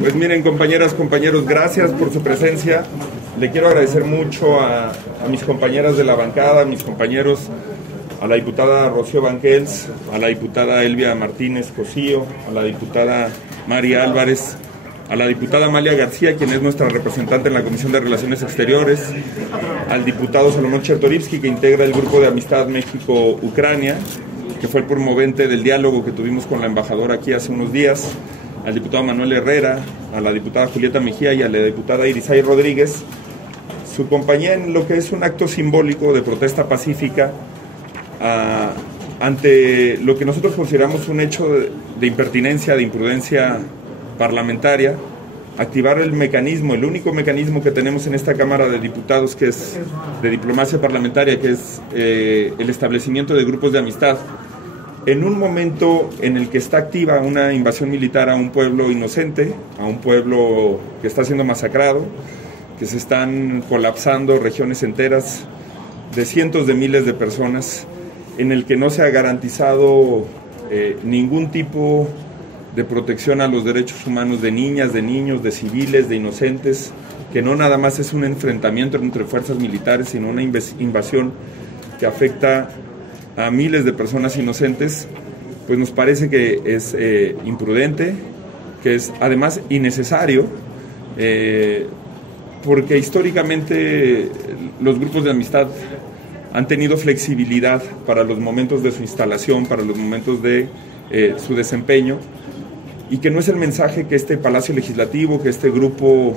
Pues miren, compañeras, compañeros, gracias por su presencia. Le quiero agradecer mucho a mis compañeras de la bancada, a mis compañeros, a la diputada Rocío Banquels, a la diputada Elvia Martínez Cosío, a la diputada María Álvarez, a la diputada Amalia García, quien es nuestra representante en la Comisión de Relaciones Exteriores, al diputado Salomón Chertorivsky, que integra el Grupo de Amistad México-Ucrania, que fue el promovente del diálogo que tuvimos con la embajadora aquí hace unos días, al diputado Manuel Herrera, a la diputada Julieta Mejía y a la diputada Irisay Rodríguez, su compañía en lo que es un acto simbólico de protesta pacífica ante lo que nosotros consideramos un hecho de impertinencia, de imprudencia parlamentaria, activar el mecanismo, el único mecanismo que tenemos en esta Cámara de Diputados, que es de diplomacia parlamentaria, que es el establecimiento de grupos de amistad, en un momento en el que está activa una invasión militar a un pueblo inocente, a un pueblo que está siendo masacrado, que se están colapsando regiones enteras de cientos de miles de personas, en el que no se ha garantizado ningún tipo de protección a los derechos humanos de niñas, de niños, de civiles, de inocentes, que no nada más es un enfrentamiento entre fuerzas militares, sino una invasión que afecta a miles de personas inocentes, pues nos parece que es imprudente, que es además innecesario, porque históricamente los grupos de amistad han tenido flexibilidad para los momentos de su instalación, para los momentos de su desempeño, y que no es el mensaje que este Palacio Legislativo, que este grupo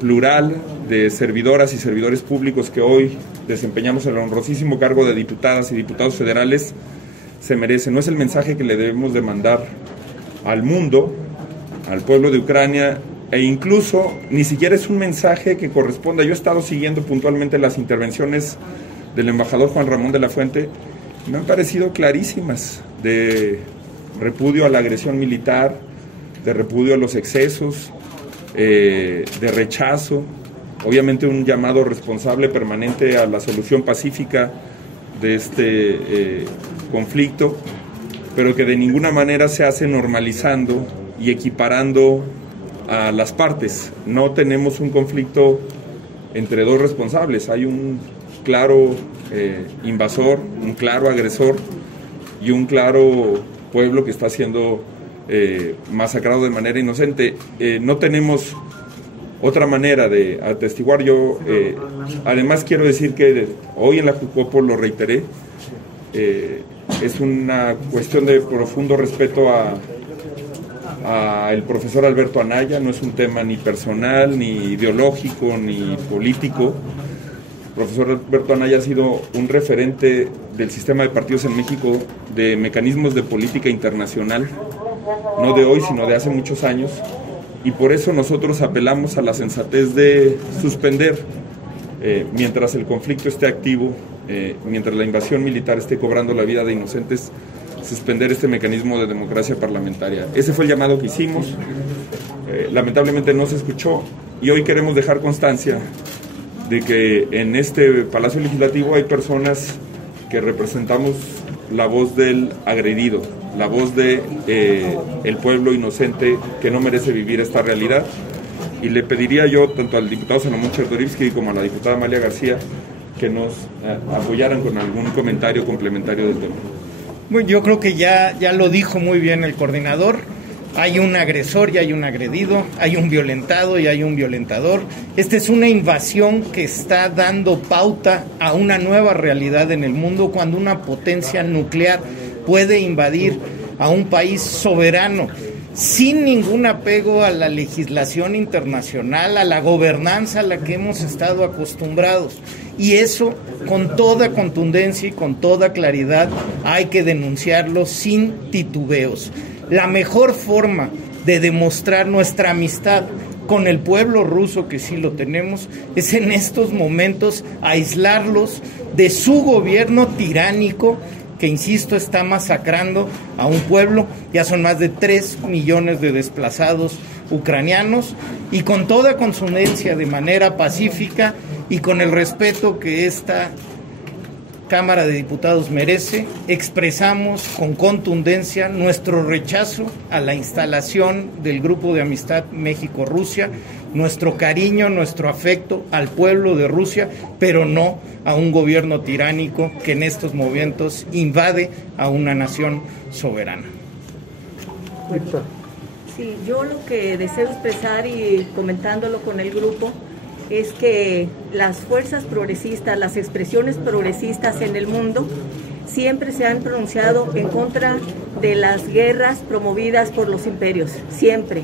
plural de servidoras y servidores públicos que hoy desempeñamos el honrosísimo cargo de diputadas y diputados federales se merece. No es el mensaje que le debemos de mandar al mundo, al pueblo de Ucrania, e incluso ni siquiera es un mensaje que corresponda. Yo he estado siguiendo puntualmente las intervenciones del embajador Juan Ramón de la Fuente, me han parecido clarísimas, de repudio a la agresión militar, de repudio a los excesos, de rechazo, obviamente un llamado responsable permanente a la solución pacífica de este conflicto, pero que de ninguna manera se hace normalizando y equiparando a las partes. No tenemos un conflicto entre dos responsables, hay un claro invasor, un claro agresor y un claro pueblo que está siendo masacrado de manera inocente. No tenemos otra manera de atestiguar. Yo además quiero decir que hoy en la Jucopo lo reiteré, es una cuestión de profundo respeto a el profesor Alberto Anaya, no es un tema ni personal, ni ideológico, ni político. El profesor Alberto Anaya ha sido un referente del sistema de partidos en México, de mecanismos de política internacional, no de hoy, sino de hace muchos años, y por eso nosotros apelamos a la sensatez de suspender, mientras el conflicto esté activo, mientras la invasión militar esté cobrando la vida de inocentes, suspender este mecanismo de democracia parlamentaria. Ese fue el llamado que hicimos, lamentablemente no se escuchó, y hoy queremos dejar constancia de que en este Palacio Legislativo hay personas que representamos la voz del agredido, la voz de el pueblo inocente que no merece vivir esta realidad, y le pediría yo tanto al diputado Salomón Chertorivsky como a la diputada Amalia García que nos apoyaran con algún comentario complementario del tema. Bueno, yo creo que ya lo dijo muy bien el coordinador. Hay un agresor y hay un agredido, hay un violentado y hay un violentador. Esta es una invasión que está dando pauta a una nueva realidad en el mundo, cuando una potencia nuclear puede invadir a un país soberano sin ningún apego a la legislación internacional, a la gobernanza a la que hemos estado acostumbrados. Y eso, con toda contundencia y con toda claridad, hay que denunciarlo sin titubeos. La mejor forma de demostrar nuestra amistad con el pueblo ruso, que sí lo tenemos, es en estos momentos aislarlos de su gobierno tiránico, que, insisto, está masacrando a un pueblo. Ya son más de 3 millones de desplazados ucranianos, y con toda contundencia, de manera pacífica y con el respeto que esta Cámara de Diputados merece, expresamos con contundencia nuestro rechazo a la instalación del Grupo de Amistad México-Rusia, nuestro cariño, nuestro afecto al pueblo de Rusia, pero no a un gobierno tiránico que en estos momentos invade a una nación soberana. Sí, yo lo que deseo expresar y comentándolo con el grupo es que las fuerzas progresistas, las expresiones progresistas en el mundo siempre se han pronunciado en contra de las guerras promovidas por los imperios, siempre.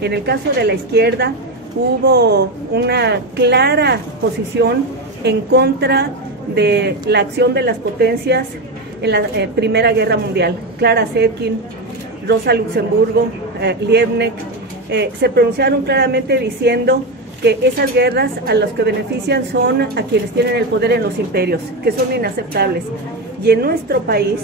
En el caso de la izquierda hubo una clara posición en contra de la acción de las potencias en la Primera Guerra Mundial. Clara Zetkin, Rosa Luxemburgo, Liebknecht, se pronunciaron claramente diciendo que esas guerras a los que benefician son a quienes tienen el poder en los imperios, que son inaceptables. Y en nuestro país,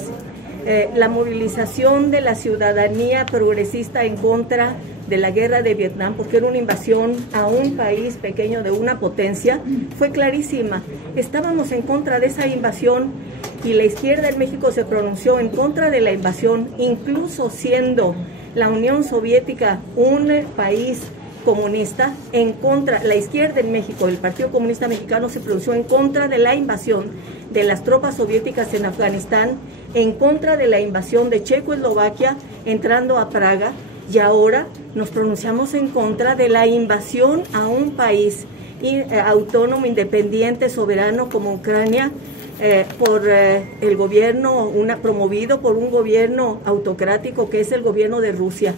la movilización de la ciudadanía progresista en contra de la guerra de Vietnam, porque era una invasión a un país pequeño de una potencia, fue clarísima. Estábamos en contra de esa invasión y la izquierda en México se pronunció en contra de la invasión, incluso siendo la Unión Soviética un país comunista, en contra, la izquierda en México, el Partido Comunista Mexicano se pronunció en contra de la invasión de las tropas soviéticas en Afganistán, en contra de la invasión de Checoslovaquia entrando a Praga, y ahora nos pronunciamos en contra de la invasión a un país autónomo, independiente, soberano como Ucrania, por el gobierno, promovido por un gobierno autocrático que es el gobierno de Rusia.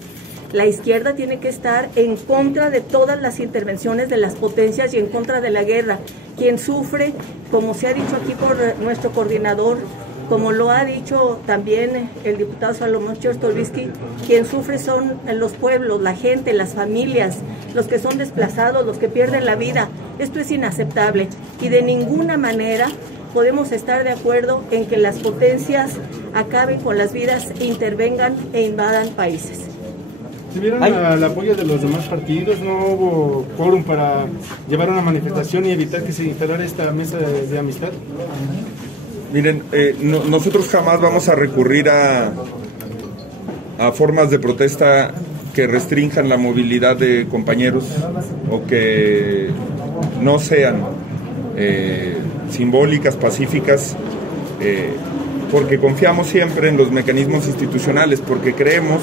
La izquierda tiene que estar en contra de todas las intervenciones de las potencias y en contra de la guerra. Quien sufre, como se ha dicho aquí por nuestro coordinador, como lo ha dicho también el diputado Salomón Chertorivsky, quien sufre son los pueblos, la gente, las familias, los que son desplazados, los que pierden la vida. Esto es inaceptable y de ninguna manera podemos estar de acuerdo en que las potencias acaben con las vidas e intervengan e invadan países. Si vieron el apoyo de los demás partidos, no hubo quórum para llevar una manifestación y evitar que se instalara esta mesa de amistad. Miren, nosotros jamás vamos a recurrir a formas de protesta que restrinjan la movilidad de compañeros o que no sean simbólicas, pacíficas, porque confiamos siempre en los mecanismos institucionales, porque creemos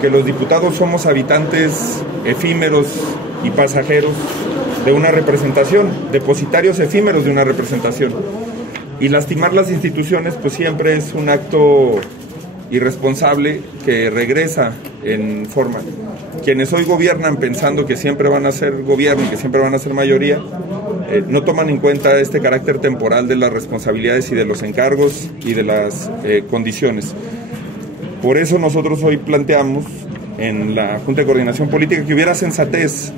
que los diputados somos habitantes efímeros y pasajeros de una representación, depositarios efímeros de una representación. Y lastimar las instituciones pues siempre es un acto irresponsable que regresa en forma. Quienes hoy gobiernan pensando que siempre van a ser gobierno y que siempre van a ser mayoría, no toman en cuenta este carácter temporal de las responsabilidades y de los encargos y de las condiciones. Por eso nosotros hoy planteamos en la Junta de Coordinación Política que hubiera sensatez,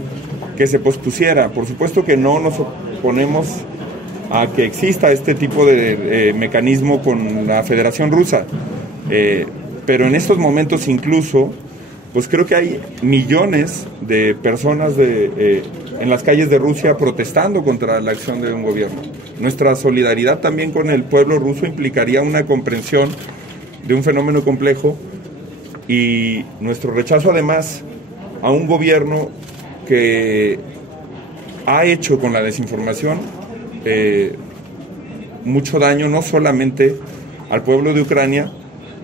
que se pospusiera. Por supuesto que no nos oponemos a que exista este tipo de mecanismo con la Federación Rusa, pero en estos momentos incluso, pues creo que hay millones de personas en las calles de Rusia protestando contra la acción de un gobierno. Nuestra solidaridad también con el pueblo ruso implicaría una comprensión de un fenómeno complejo y nuestro rechazo además a un gobierno que ha hecho con la desinformación mucho daño no solamente al pueblo de Ucrania,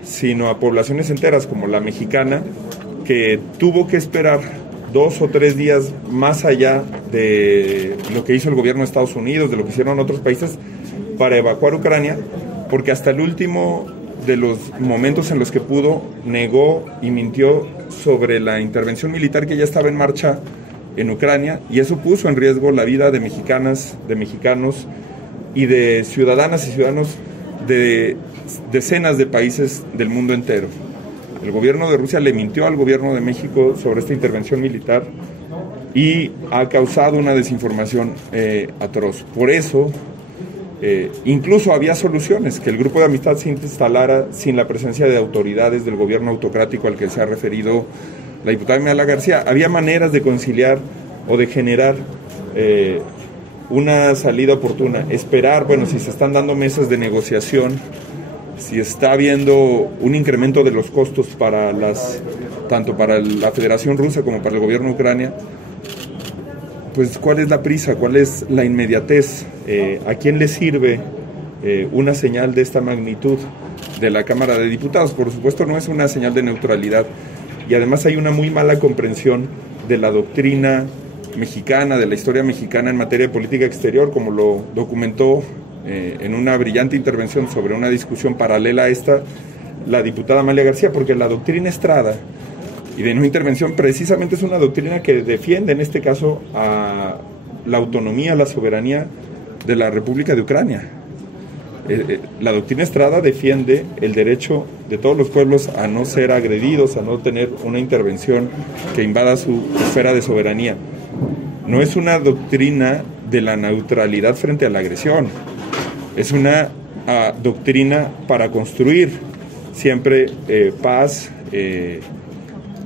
sino a poblaciones enteras como la mexicana, que tuvo que esperar 2 o 3 días más allá de lo que hizo el gobierno de Estados Unidos, de lo que hicieron otros países, para evacuar Ucrania, porque hasta el último de los momentos en los que pudo, negó y mintió sobre la intervención militar que ya estaba en marcha en Ucrania, y eso puso en riesgo la vida de mexicanas, de mexicanos y de ciudadanas y ciudadanos de decenas de países del mundo entero. El gobierno de Rusia le mintió al gobierno de México sobre esta intervención militar y ha causado una desinformación atroz. Por eso, incluso había soluciones, que el grupo de amistad se instalara sin la presencia de autoridades del gobierno autocrático al que se ha referido la diputada Imelda García. Había maneras de conciliar o de generar una salida oportuna, esperar, bueno, si se están dando mesas de negociación, si está habiendo un incremento de los costos para tanto para la Federación Rusa como para el gobierno de Ucrania, pues ¿cuál es la prisa? ¿Cuál es la inmediatez? ¿A quién le sirve una señal de esta magnitud de la Cámara de Diputados? Por supuesto no es una señal de neutralidad, y además hay una muy mala comprensión de la doctrina mexicana, de la historia mexicana en materia de política exterior, como lo documentó en una brillante intervención sobre una discusión paralela a esta la diputada Amalia García, porque la doctrina Estrada, y de no intervención, precisamente es una doctrina que defiende en este caso a la autonomía, la soberanía de la República de Ucrania. La doctrina Estrada defiende el derecho de todos los pueblos a no ser agredidos, a no tener una intervención que invada su esfera de soberanía. No es una doctrina de la neutralidad frente a la agresión, es una doctrina para construir siempre paz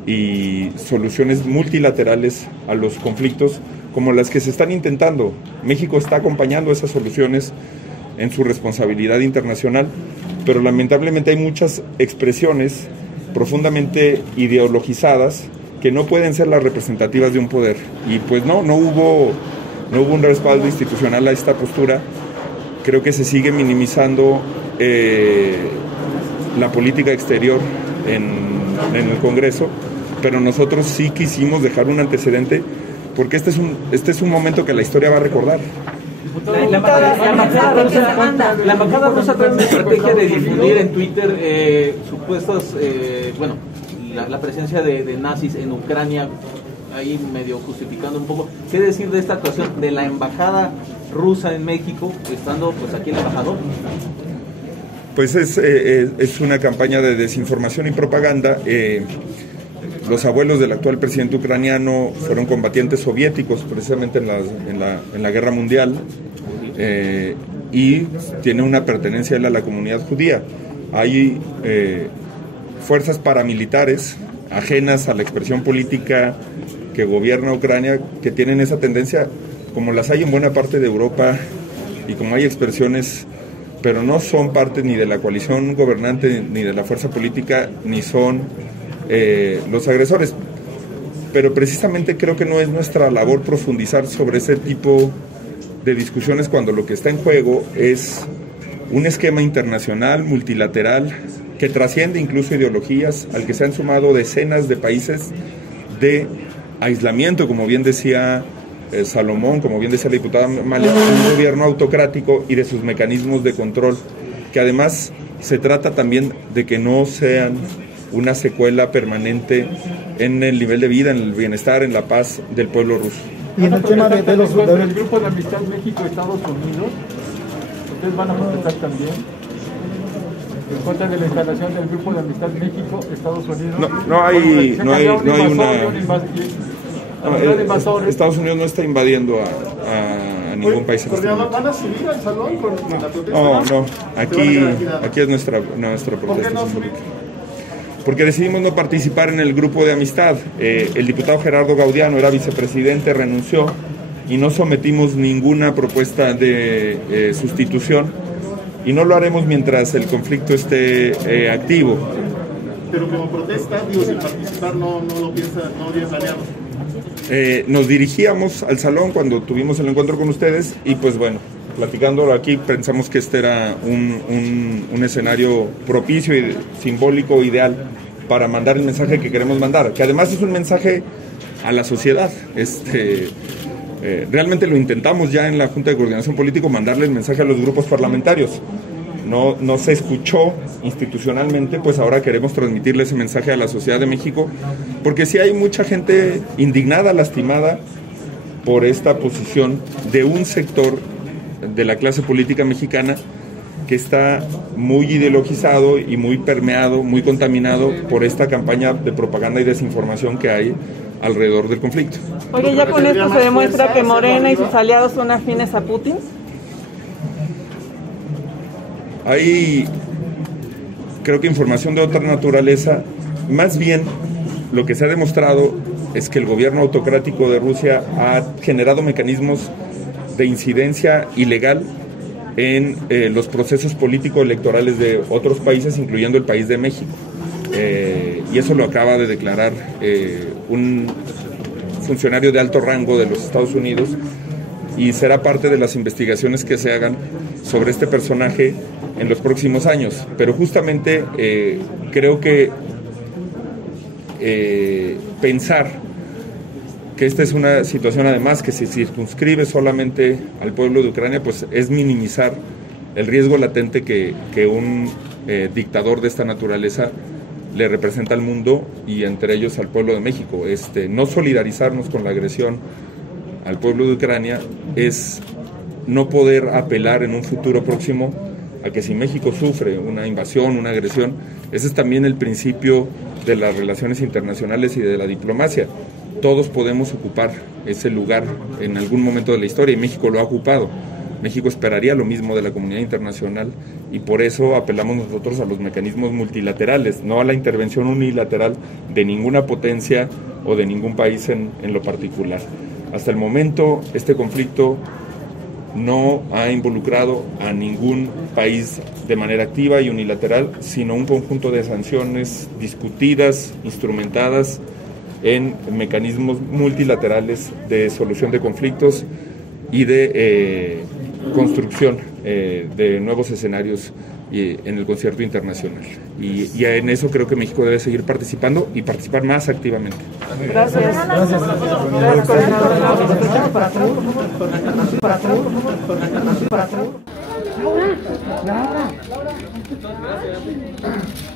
y soluciones multilaterales a los conflictos como las que se están intentando. México está acompañando esas soluciones en su responsabilidad internacional, pero lamentablemente hay muchas expresiones profundamente ideologizadas que no pueden ser las representativas de un poder, y pues no hubo un respaldo institucional a esta postura. Creo que se sigue minimizando la política exterior en el Congreso, pero nosotros sí quisimos dejar un antecedente, porque este es un momento que la historia va a recordar. La embajada rusa trae una estrategia de difundir en Twitter supuestos, la presencia de nazis en Ucrania, ahí medio justificando un poco. ¿Qué decir de esta actuación de la embajada rusa en México, estando pues aquí el embajador? Pues es una campaña de desinformación y propaganda. Los abuelos del actual presidente ucraniano fueron combatientes soviéticos precisamente en la Guerra Mundial, y tiene una pertenencia a la comunidad judía. Hay fuerzas paramilitares ajenas a la expresión política que gobierna Ucrania que tienen esa tendencia, como las hay en buena parte de Europa y como hay expresiones, pero no son parte ni de la coalición gobernante ni de la fuerza política, ni son los agresores. Pero precisamente creo que no es nuestra labor profundizar sobre ese tipo de discusiones cuando lo que está en juego es un esquema internacional, multilateral, que trasciende incluso ideologías, al que se han sumado decenas de países de aislamiento, como bien decía Salomón, como bien decía la diputada Amalia, un gobierno autocrático y de sus mecanismos de control, que además se trata también de que no sean una secuela permanente en el nivel de vida, en el bienestar, en la paz del pueblo ruso. Y en el tema del grupo de amistad México-Estados Unidos, ¿ustedes van a protestar también en contra de la instalación del grupo de amistad México-Estados Unidos? No hay una... Estados Unidos no está invadiendo a ningún país. ¿Van a subir al salón con la protesta? No, aquí es nuestra protesta simbólica. Porque decidimos no participar en el grupo de amistad. El diputado Gerardo Gaudiano era vicepresidente, renunció y no sometimos ninguna propuesta de sustitución, y no lo haremos mientras el conflicto esté activo. Pero como protesta, sin participar no lo había planeado. Nos dirigíamos al salón cuando tuvimos el encuentro con ustedes y pues bueno, platicándolo aquí pensamos que este era un escenario propicio y simbólico, ideal para mandar el mensaje que queremos mandar, que además es un mensaje a la sociedad. Realmente lo intentamos ya en la Junta de Coordinación Política, mandarle el mensaje a los grupos parlamentarios. No se escuchó institucionalmente, pues ahora queremos transmitirle ese mensaje a la sociedad de México, porque sí hay mucha gente indignada, lastimada por esta posición de un sector de la clase política mexicana que está muy ideologizado y muy permeado, muy contaminado por esta campaña de propaganda y desinformación que hay alrededor del conflicto. Oye, ¿ya con esto se demuestra que Morena y sus aliados son afines a Putin? Hay, creo que información de otra naturaleza. Más bien, lo que se ha demostrado es que el gobierno autocrático de Rusia ha generado mecanismos de incidencia ilegal en los procesos político-electorales de otros países, incluyendo el país de México. Y eso lo acaba de declarar un funcionario de alto rango de los Estados Unidos, y será parte de las investigaciones que se hagan sobre este personaje en los próximos años. Pero justamente creo que pensar que esta es una situación además que se circunscribe solamente al pueblo de Ucrania, pues es minimizar el riesgo latente que un dictador de esta naturaleza le representa al mundo, y entre ellos al pueblo de México. No solidarizarnos con la agresión al pueblo de Ucrania es no poder apelar en un futuro próximo a que si México sufre una invasión, una agresión, ese es también el principio de las relaciones internacionales y de la diplomacia. Todos podemos ocupar ese lugar en algún momento de la historia, y México lo ha ocupado. México esperaría lo mismo de la comunidad internacional, y por eso apelamos nosotros a los mecanismos multilaterales, no a la intervención unilateral de ninguna potencia o de ningún país en lo particular. Hasta el momento, este conflicto no ha involucrado a ningún país de manera activa y unilateral, sino un conjunto de sanciones discutidas, instrumentadas en mecanismos multilaterales de solución de conflictos y de construcción de nuevos escenarios en el concierto internacional. Y en eso creo que México debe seguir participando y participar más activamente. Gracias. Gracias. Gracias.